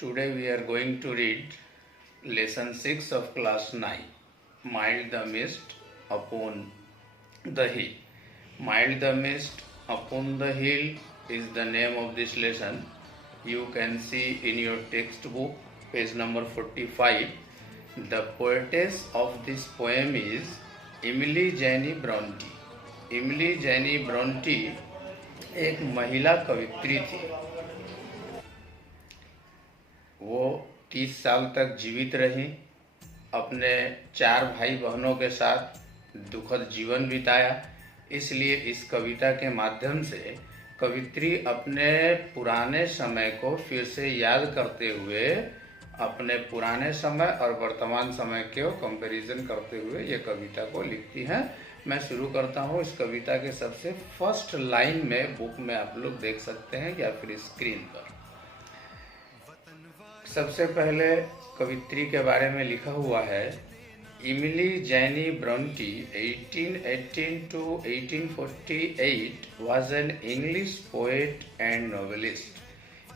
Today we are going to read lesson 6 of class 9, Mild the Mist upon the Hill. Mild the Mist upon the Hill is the name of this lesson. You can see in your textbook, page number 45. The poetess of this poem is Emily Janney Bronte. Emily Janney Bronte एक महिला कवित्री थी। वो 30 साल तक जीवित रही, अपने 4 भाई बहनों के साथ दुखद जीवन बिताया। इसलिए इस कविता के माध्यम से कवित्री अपने पुराने समय को फिर से याद करते हुए अपने पुराने समय और वर्तमान समय के कंपैरिजन करते हुए ये कविता को लिखती हैं। मैं शुरू करता हूँ इस कविता के सबसे फर्स्ट लाइन में, बुक में आप लोग देख सकते हैं या फिर स्क्रीन पर। सबसे पहले कवित्री के बारे में लिखा हुआ है, Emily Jane Bronte 1818 to 1848 was an English poet and novelist।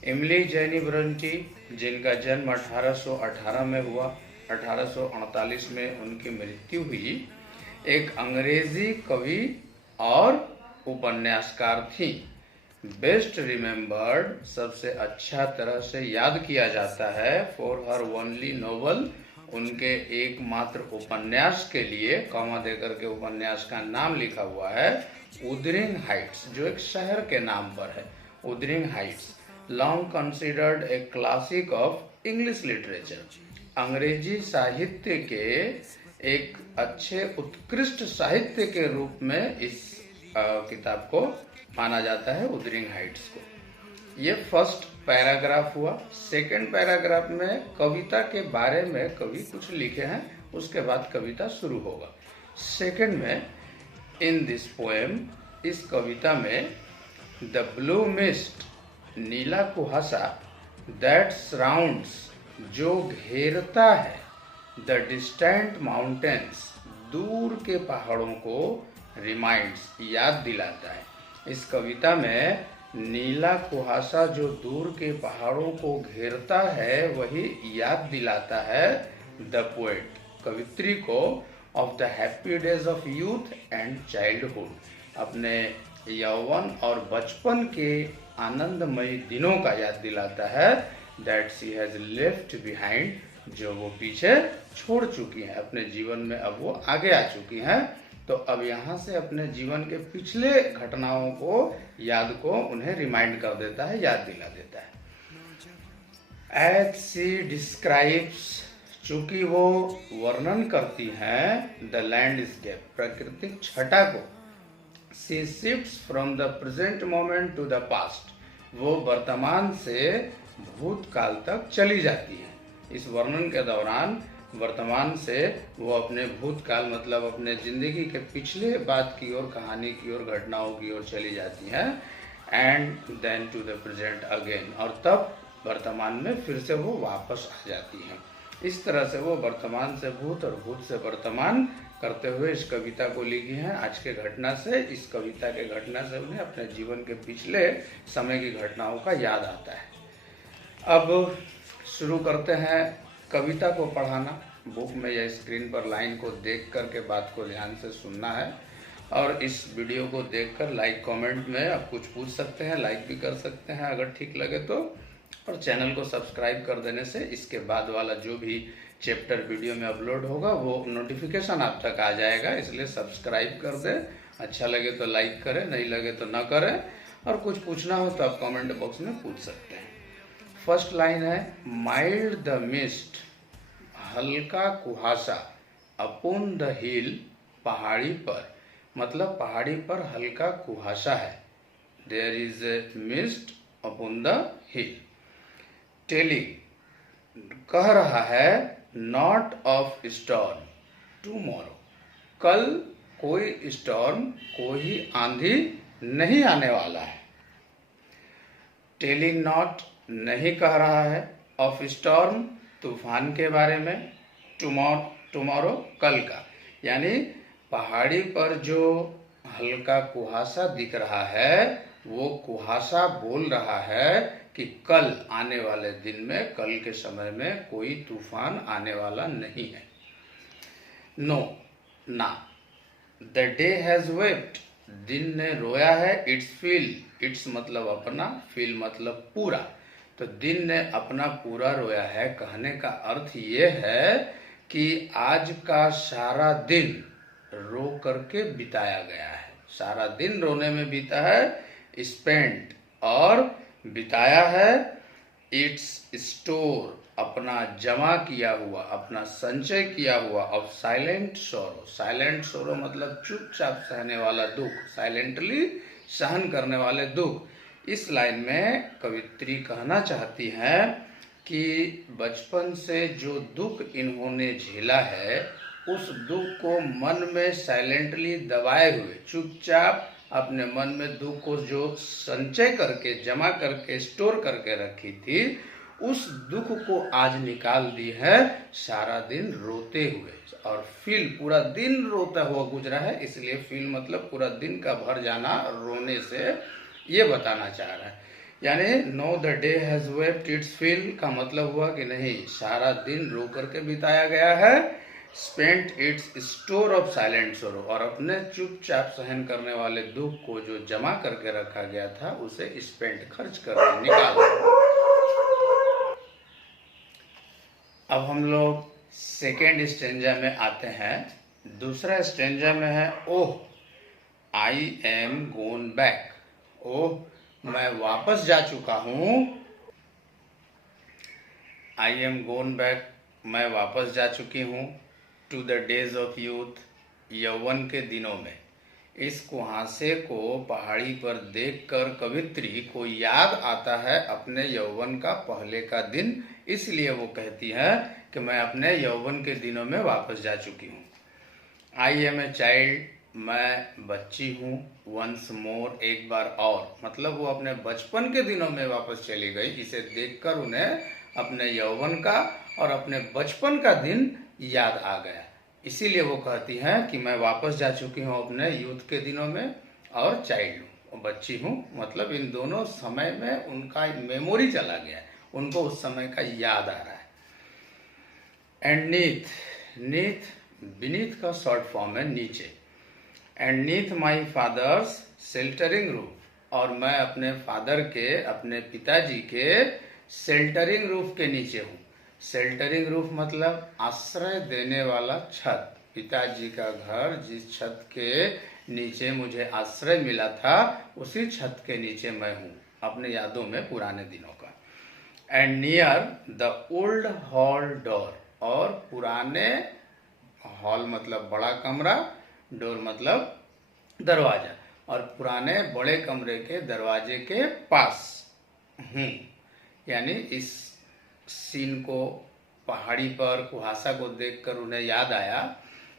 Emily Jane Bronte, जिनका जन्म 1818 में हुआ, 1848 में उनकी मृत्यु हुई, एक अंग्रेजी कवि और उपन्यासकार थी। बेस्ट रिमेम्बर्ड, सबसे अच्छा तरह से याद किया जाता है, फॉर हर ओनली नोवेल, उनके एकमात्र उपन्यास के लिए, कॉमा देकर के उपन्यास का नाम लिखा हुआ है, उदरिंग हाइट्स, जो एक शहर के नाम पर है, Wuthering Heights. Long considered a classic of English literature, अंग्रेजी साहित्य के एक अच्छे उत्कृष्ट साहित्य के रूप में इस किताब को माना जाता है, उदरिंग हाइट्स को। ये फर्स्ट पैराग्राफ हुआ। सेकंड पैराग्राफ में कविता के बारे में कवि कुछ लिखे हैं, उसके बाद कविता शुरू होगा। सेकंड में, इन दिस पोएम, इस कविता में, द ब्लू मिस्ट, नीला कुहासा, दैट सराउंड्स, जो घेरता है, द डिस्टेंट माउंटेन्स, दूर के पहाड़ों को, रिमाइंड्स, याद दिलाता है। इस कविता में नीला कुहासा जो दूर के पहाड़ों को घेरता है, वही याद दिलाता है द पोएट, कवित्री को, of the happy days of youth and childhood, अपने यौवन और बचपन के आनंदमयी दिनों का याद दिलाता है, that she has left behind, जो वो पीछे छोड़ चुकी हैं अपने जीवन में, अब वो आगे आ चुकी हैं। तो अब यहाँ से अपने जीवन के पिछले घटनाओं को, याद को उन्हें रिमाइंड कर देता है, याद दिला देता है। एज सी डिस्क्राइब्स, चूंकि वो वर्णन करती हैं, द लैंडस्केप, प्राकृतिक छटा को, she shifts from the present moment to the past, वो वर्तमान से भूतकाल तक चली जाती है। इस वर्णन के दौरान वर्तमान से वो अपने भूतकाल, मतलब अपने जिंदगी के पिछले बात की ओर, कहानी की ओर, घटनाओं की ओर चली जाती हैं, and then to the present again, और तब वर्तमान में फिर से वो वापस आ जाती हैं। इस तरह से वो वर्तमान से भूत और भूत से वर्तमान करते हुए इस कविता को लिखी हैं। आज के घटना से, इस कविता के घटना से उन्हें अपने जीवन के पिछले समय की घटनाओं का याद आता है। अब शुरू करते हैं कविता को पढ़ाना। बुक में या स्क्रीन पर लाइन को देख कर के बात को ध्यान से सुनना है, और इस वीडियो को देखकर लाइक कमेंट में आप कुछ पूछ सकते हैं, लाइक भी कर सकते हैं अगर ठीक लगे तो, और चैनल को सब्सक्राइब कर देने से इसके बाद वाला जो भी चैप्टर वीडियो में अपलोड होगा वो नोटिफिकेशन आप तक आ जाएगा। इसलिए सब्सक्राइब कर दें, अच्छा लगे तो लाइक करें, नहीं लगे तो न करें, और कुछ पूछना हो तो आप कमेंट बॉक्स में पूछ सकते हैं। फर्स्ट लाइन है, माइल्ड द मिस्ट, हल्का कुहासा, अपॉन द हिल, पहाड़ी पर, मतलब पहाड़ी पर हल्का कुहासा है, there is a mist upon the hill. Telling, कह रहा है, नॉट ऑफ स्टॉर्म टुमारो, कल कोई स्टॉर्म, कोई आंधी नहीं आने वाला है। टेलिंग नॉट, नहीं कह रहा है, ऑफ स्टॉर्म, तूफान के बारे में, टुमारो, कल का, यानी पहाड़ी पर जो हल्का कुहासा दिख रहा है, वो कुहासा बोल रहा है कि कल आने वाले दिन में, कल के समय में कोई तूफान आने वाला नहीं है। नो, ना। द डे हैज वेप्ट, दिन ने रोया है। इट्स फील, इट्स मतलब अपना, फील मतलब पूरा, तो दिन ने अपना पूरा रोया है। कहने का अर्थ ये है कि आज का सारा दिन रो करके बिताया गया है। सारा दिन रोने में बीता है, स्पेंट, और बिताया है। इट्स स्टोर, अपना जमा किया हुआ, अपना संचय किया हुआ, ऑफ साइलेंट सोरो। साइलेंट सोरो मतलब चुपचाप सहने वाला दुख, साइलेंटली सहन करने वाले दुख। इस लाइन में कवित्री कहना चाहती हैं कि बचपन से जो दुख इन्होंने झेला है, उस दुख को मन में साइलेंटली दबाए हुए, चुपचाप अपने मन में दुख को जो संचय करके, जमा करके, स्टोर करके रखी थी, उस दुख को आज निकाल दी है सारा दिन रोते हुए। और फील, पूरा दिन रोता हुआ गुजरा है, इसलिए फील मतलब पूरा दिन का भर जाना रोने से, ये बताना चाह रहा है। यानी know the day has wept it's feel का मतलब हुआ कि नहीं, सारा दिन रो करके बिताया गया है। Spent it's store of silent सोरो, और अपने चुपचाप सहन करने वाले दुख को जो जमा करके रखा गया था, उसे स्पेंट, खर्च करके निकाल। अब हम लोग सेकेंड स्टेंजा में आते हैं। दूसरा स्टेंजा में है ओह आई एम गोन बैक, ओह मैं वापस जा चुका हूँ। आई एम गोन बैक, मैं वापस जा चुकी हूँ। To the days of youth, यौवन के दिनों में। इस कुहासे को पहाड़ी पर देखकर कवित्री को याद आता है अपने यौवन का पहले का दिन, इसलिए वो कहती है कि मैं अपने यौवन के दिनों में वापस जा चुकी हूँ। आई एम ए चाइल्ड, मैं बच्ची हूँ। वंस मोर, एक बार और, मतलब वो अपने बचपन के दिनों में वापस चली गई। इसे देखकर उन्हें अपने यौवन का और अपने बचपन का दिन याद आ गया, इसीलिए वो कहती हैं कि मैं वापस जा चुकी हूँ अपने यूथ के दिनों में, और चाइल्ड हूँ, बच्ची हूँ, मतलब इन दोनों समय में उनका मेमोरी चला गया है, उनको उस समय का याद आ रहा है। एंड नीथ, नीथ बीनीथ का शॉर्ट फॉर्म है नीचे। And neath my father's sheltering roof, और मैं अपने फादर के, अपने पिताजी के शेल्टरिंग रूफ के नीचे हूँ। शेल्टरिंग रूफ मतलब आश्रय देने वाला छत। पिताजी का घर जिस छत के नीचे मुझे आश्रय मिला था, उसी छत के नीचे मैं हूँ, अपने यादों में पुराने दिनों का। And near the old hall door, और पुराने, हॉल मतलब बड़ा कमरा, डोर मतलब दरवाजा, और पुराने बड़े कमरे के दरवाजे के पास हूँ। यानी इस सीन को, पहाड़ी पर कुहासा को देखकर उन्हें याद आया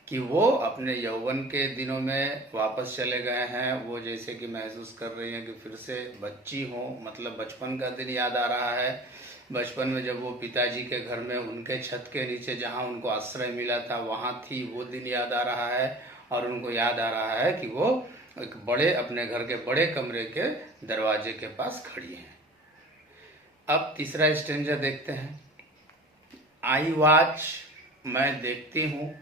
कि वो अपने यौवन के दिनों में वापस चले गए हैं। वो जैसे कि महसूस कर रही हैं कि फिर से बच्ची हो, मतलब बचपन का दिन याद आ रहा है। बचपन में जब वो पिताजी के घर में, उनके छत के नीचे जहाँ उनको आश्रय मिला था, वहाँ थी, वो दिन याद आ रहा है। और उनको याद आ रहा है कि वो एक बड़े, अपने घर के बड़े कमरे के दरवाजे के पास खड़ी हैं। अब तीसरा स्टेंजा देखते हैं। आई वॉच, मैं देखती हूँ।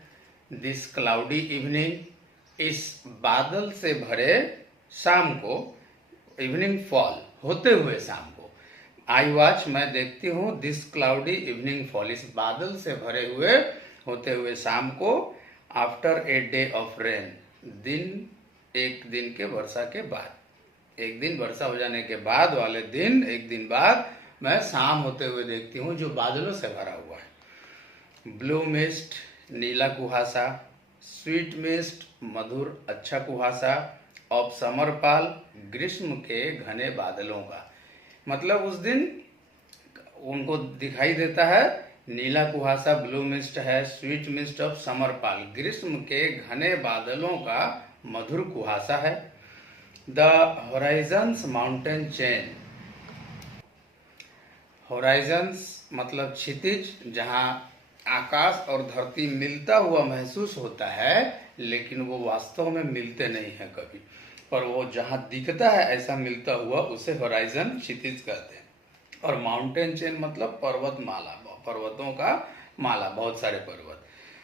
दिस क्लाउडी इवनिंग, इस बादल से भरे शाम को। इवनिंग फॉल, होते हुए शाम को। आई वॉच, मैं देखती हूँ। दिस क्लाउडी इवनिंग फॉल, इस बादल से भरे हुए, होते हुए शाम को। After a day of rain, दिन, एक दिन के वर्षा के बाद, एक दिन वर्षा हो जाने के बाद वाले दिन, एक दिन बाद मैं शाम होते हुए देखती हूँ जो बादलों से भरा हुआ है। ब्लू मिस्ट, नीला कुहासा। स्वीट मिस्ट, मधुर अच्छा कुहासा। ऑफ समर पाल, ग्रीष्म के घने बादलों का, मतलब उस दिन उनको दिखाई देता है नीला कुहासा, ब्लू मिस्ट है, स्वीट मिस्ट ऑफ समर पाल, ग्रीष्म के घने बादलों का मधुर कुहासा है। The Horizons mountain chain, Horizons मतलब क्षितिज, जहाँ आकाश और धरती मिलता हुआ महसूस होता है, लेकिन वो वास्तव में मिलते नहीं हैं कभी, पर वो जहाँ दिखता है ऐसा मिलता हुआ, उसे होराइजन, क्षितिज कहते हैं। और माउंटेन चेन मतलब पर्वतमाला, पर्वतों का माला, बहुत सारे पर्वत।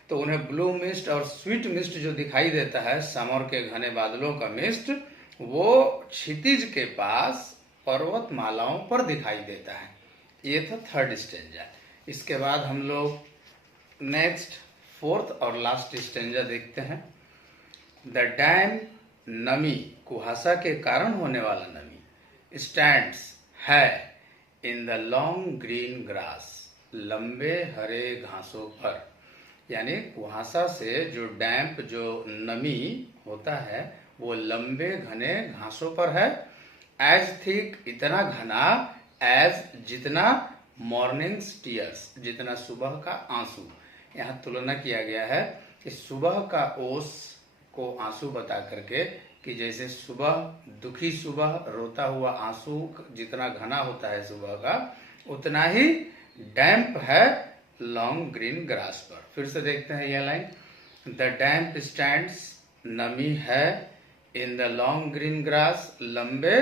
तो उन्हें ब्लू मिस्ट और स्वीट मिस्ट जो दिखाई देता है, समर के घने बादलों का मिस्ट, वो क्षितिज के पास पर्वतमालाओं पर दिखाई देता है। ये था थर्ड स्टेंजा। इसके बाद हम लोग नेक्स्ट फोर्थ और लास्ट स्टेंजा देखते हैं। द डैम, नमी, कुहासा के कारण होने वाला नमी, स्टैंड्स, है, in the long green grass, लंबे हरे घासों पर। यानी कुहासा से जो डैम्प, जो नमी होता है, वो लंबे घने घासों पर है। एज थिक, इतना घना, एज, जितना, मॉर्निंग्स टीयर्स, जितना सुबह का आंसू। यहाँ तुलना किया गया है कि सुबह का ओस को आंसू बता करके, कि जैसे सुबह, दुखी सुबह, रोता हुआ आंसू जितना घना होता है सुबह का, उतना ही डैम्प है लॉन्ग ग्रीन ग्रास पर। फिर से देखते हैं यह लाइन। द डैम्प स्टैंड्स, नमी है, in the long green grass, लंबे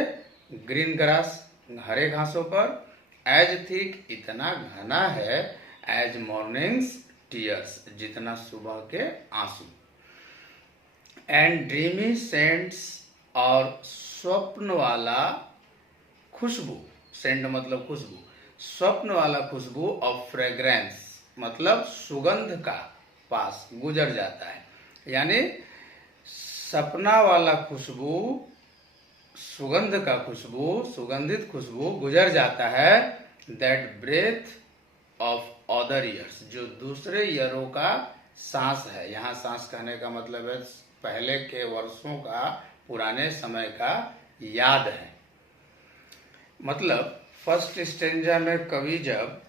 ग्रीन ग्रास, हरे घासों पर, एज थिक, इतना घना है, एज मॉर्निंग्स टीयर्स, जितना सुबह के आंसू। एंड ड्रीमी सेंट्स, और स्वप्न वाला खुशबू, सेंट मतलब खुशबू, स्वप्न वाला खुशबू, ऑफ फ्रेग्रेंस मतलब सुगंध का पास गुजर जाता है। यानी सपना वाला खुशबू, सुगंध का खुशबू, सुगंधित खुशबू गुजर जाता है। That breath of other years, जो दूसरे ईयरों का सांस है। यहाँ सांस कहने का मतलब है पहले के वर्षों का, पुराने समय का याद है। मतलब फर्स्ट स्टेंजा में कवि जब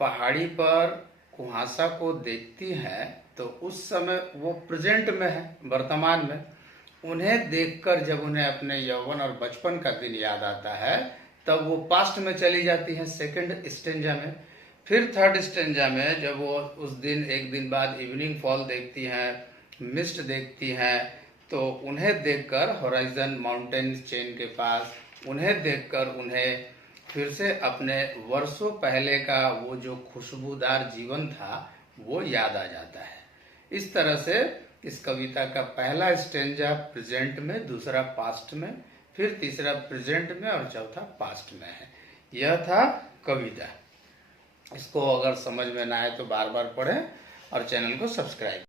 पहाड़ी पर कुहासा को देखती है तो उस समय वो प्रेजेंट में है, वर्तमान में। उन्हें देखकर जब उन्हें अपने यौवन और बचपन का दिन याद आता है, तब वो पास्ट में चली जाती है सेकंड स्टेंजा में। फिर थर्ड स्टेंजा में जब वो उस दिन, एक दिन बाद इवनिंग फॉल देखती हैं, मिस्ट देखती हैं, तो उन्हें देखकर, होराइजन माउंटेन चेन के पास, उन्हें देखकर उन्हें फिर से अपने वर्षों पहले का वो जो खुशबूदार जीवन था वो याद आ जाता है। इस तरह से इस कविता का पहला स्टेंजा प्रेजेंट में, दूसरा पास्ट में, फिर तीसरा प्रेजेंट में और चौथा पास्ट में है। यह था कविता। इसको अगर समझ में ना आए तो बार बार पढ़ें और चैनल को सब्सक्राइब